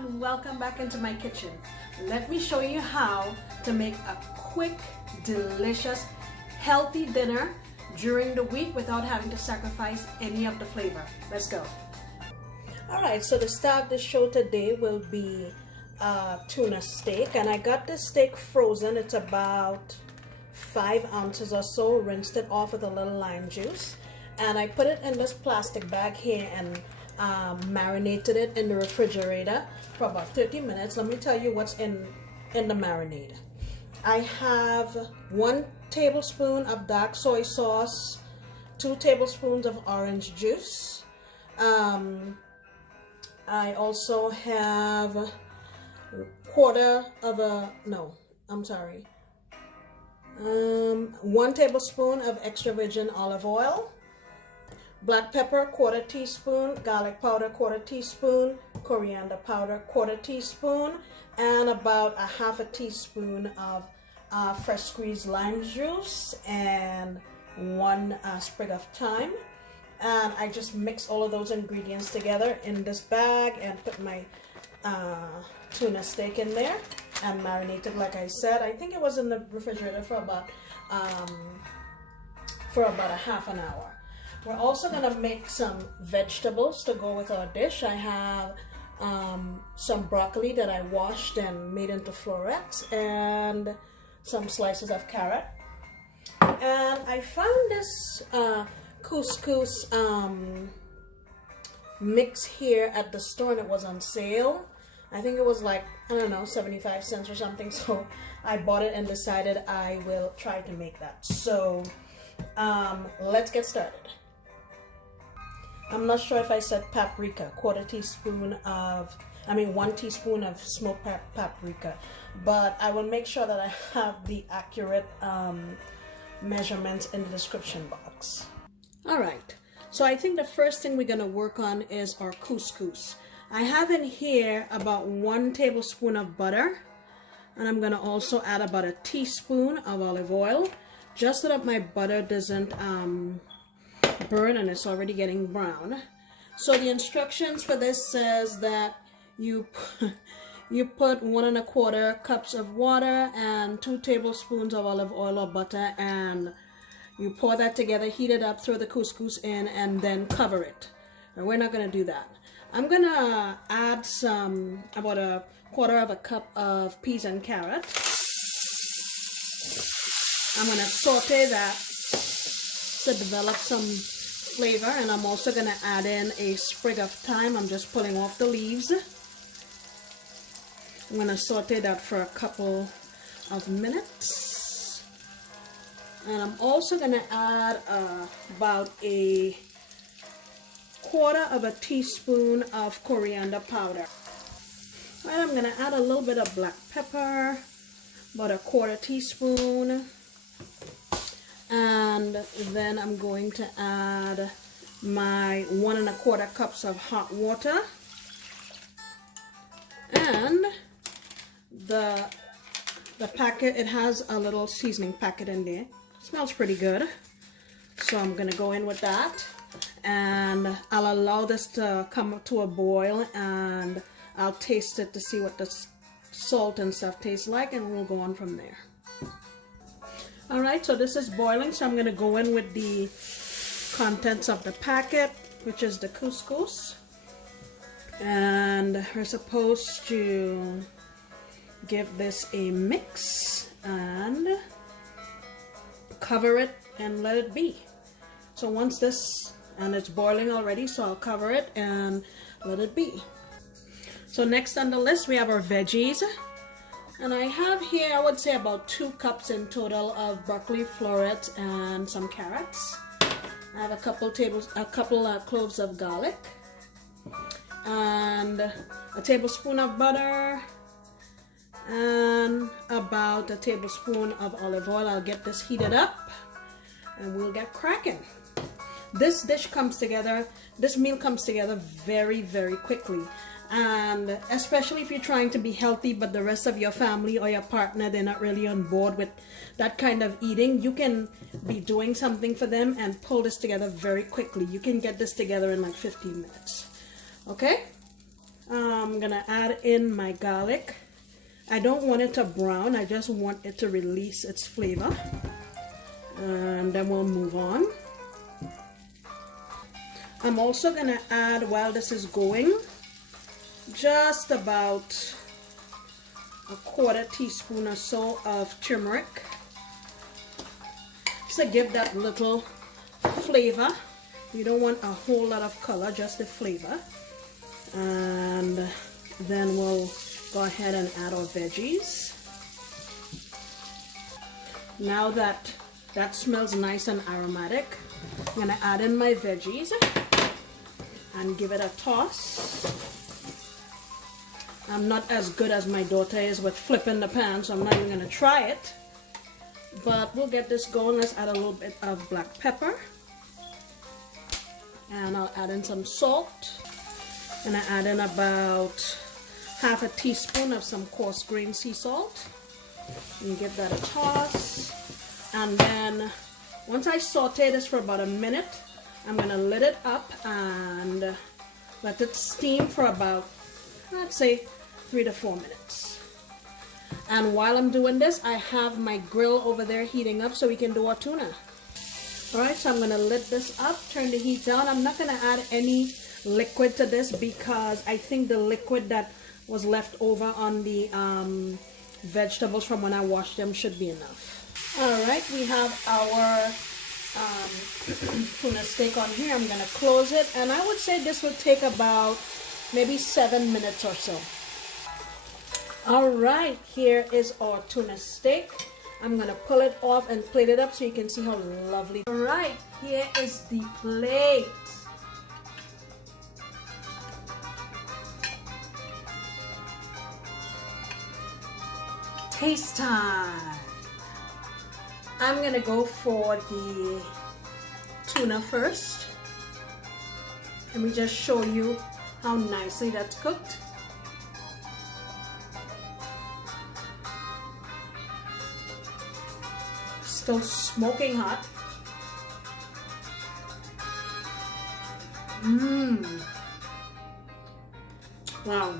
and welcome back into my kitchen. Let me show you how to make a quick, delicious, healthy dinner during the week without having to sacrifice any of the flavor. Let's go. Alright, so the star of the show today will be tuna steak, and I got this steak frozen. It's about 5 ounces or so. Rinsed it off with a little lime juice, and I put it in this plastic bag here and marinated it in the refrigerator for about 30 minutes. Let me tell you what's in the marinade. I have 1 tablespoon of dark soy sauce, 2 tablespoons of orange juice. I also have 1 tablespoon of extra virgin olive oil, black pepper 1/4 teaspoon, garlic powder 1/4 teaspoon, coriander powder 1/4 teaspoon, and about 1/2 teaspoon of fresh squeezed lime juice, and 1 sprig of thyme. And I just mix all of those ingredients together in this bag and put my tuna steak in there and marinate it like I said. I think it was in the refrigerator for about a half an hour. We're also going to make some vegetables to go with our dish. I have some broccoli that I washed and made into florets, and some slices of carrot. And I found this couscous mix here at the store, and it was on sale. I think it was like, I don't know, 75 cents or something. So I bought it and decided I will try to make that. So let's get started. I'm not sure if I said paprika, 1/4 teaspoon of, 1 teaspoon of smoked paprika, but I will make sure that I have the accurate measurements in the description box. All right, so I think the first thing we're gonna work on is our couscous. I have in here about 1 tablespoon of butter, and I'm gonna also add about 1 teaspoon of olive oil, just so that my butter doesn't burn and it's already getting brown. So the instructions for this says that you put 1 1/4 cups of water and 2 tablespoons of olive oil or butter, and you pour that together, heat it up, throw the couscous in, and then cover it. And we're not going to do that. I'm going to add about 1/4 cup of peas and carrots. I'm going to saute that to develop some flavor, and I'm also going to add in a sprig of thyme. I'm just pulling off the leaves. I'm going to saute that for a couple of minutes, and I'm also going to add about 1/4 teaspoon of coriander powder. All right, I'm going to add a little bit of black pepper, about 1/4 teaspoon. And then I'm going to add my 1 1/4 cups of hot water, and the packet, it has a little seasoning packet in there. It smells pretty good, so I'm gonna go in with that, and I'll allow this to come up to a boil, and I'll taste it to see what the salt and stuff tastes like, and we'll go on from there. Alright, so this is boiling, so I'm going to go in with the contents of the packet, which is the couscous. And we're supposed to give this a mix and cover it and let it be. So once this, and it's boiling already, so I'll cover it and let it be. So next on the list we have our veggies. And I have here, I would say, about 2 cups in total of broccoli, florets, and some carrots. I have a couple cloves of garlic, and a tablespoon of butter, and about 1 tablespoon of olive oil. I'll get this heated up, and we'll get cracking. This meal comes together very, very quickly. And especially if you're trying to be healthy, but the rest of your family or your partner, they're not really on board with that kind of eating, you can be doing something for them and pull this together very quickly. You can get this together in like 15 minutes. Okay? I'm gonna add in my garlic. I don't want it to brown, I just want it to release its flavor. And then we'll move on. I'm also gonna add, while this is going, just about a 1/4 teaspoon or so of turmeric, just to give that little flavor. You don't want a whole lot of color, just the flavor. And then we'll go ahead and add our veggies. Now that that smells nice and aromatic, I'm gonna add in my veggies and give it a toss. I'm not as good as my daughter is with flipping the pan, so I'm not even gonna try it. But we'll get this going. Let's add a little bit of black pepper. And I'll add in some salt. And I add in about 1/2 teaspoon of some coarse grained sea salt. And give that a toss. And then once I saute this for about a minute, I'm gonna lid it up and let it steam for about, let's say, 3 to 4 minutes. And while I'm doing this, I have my grill over there heating up so we can do our tuna. Alright, so I'm going to lid this up, turn the heat down. I'm not going to add any liquid to this because I think the liquid that was left over on the vegetables from when I washed them should be enough. Alright, we have our tuna steak on here. I'm going to close it, and I would say this will take about maybe 7 minutes or so. Alright, here is our tuna steak. I'm going to pull it off and plate it up so you can see how lovely. Alright, here is the plate. Taste time. I'm going to go for the tuna first. Let me just show you how nicely that's cooked. Still smoking hot. Wow.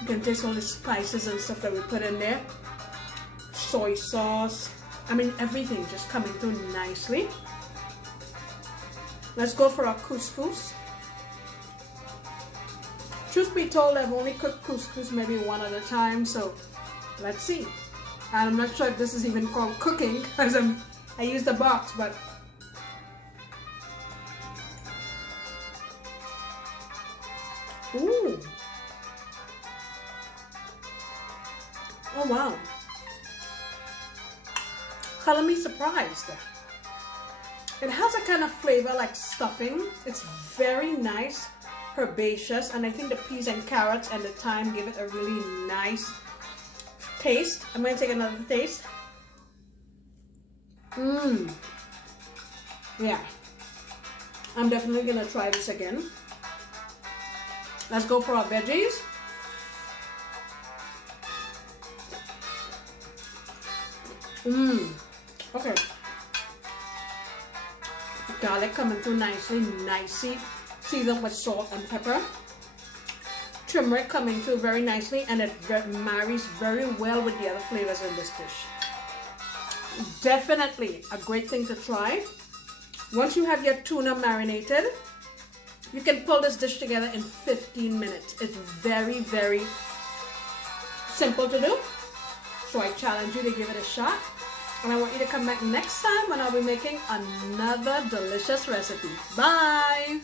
You can taste all the spices and stuff that we put in there. Soy sauce. I mean, everything just coming through nicely. Let's go for our couscous. Truth be told, I've only cooked couscous maybe one at a time, so let's see. I'm not sure if this is even called cooking because I used the box, but ooh. Oh wow. Color me surprised. It has a kind of flavor like stuffing. It's very nice, herbaceous, and I think the peas and carrots and the thyme give it a really nice taste. I'm going to take another taste. Yeah. I'm definitely going to try this again. Let's go for our veggies. Okay. Garlic coming through nicely seasoned with salt and pepper. Turmeric coming through very nicely, and it marries very well with the other flavors in this dish. Definitely a great thing to try. Once you have your tuna marinated, you can pull this dish together in 15 minutes. It's very, very simple to do. So I challenge you to give it a shot. And I want you to come back next time when I'll be making another delicious recipe. Bye!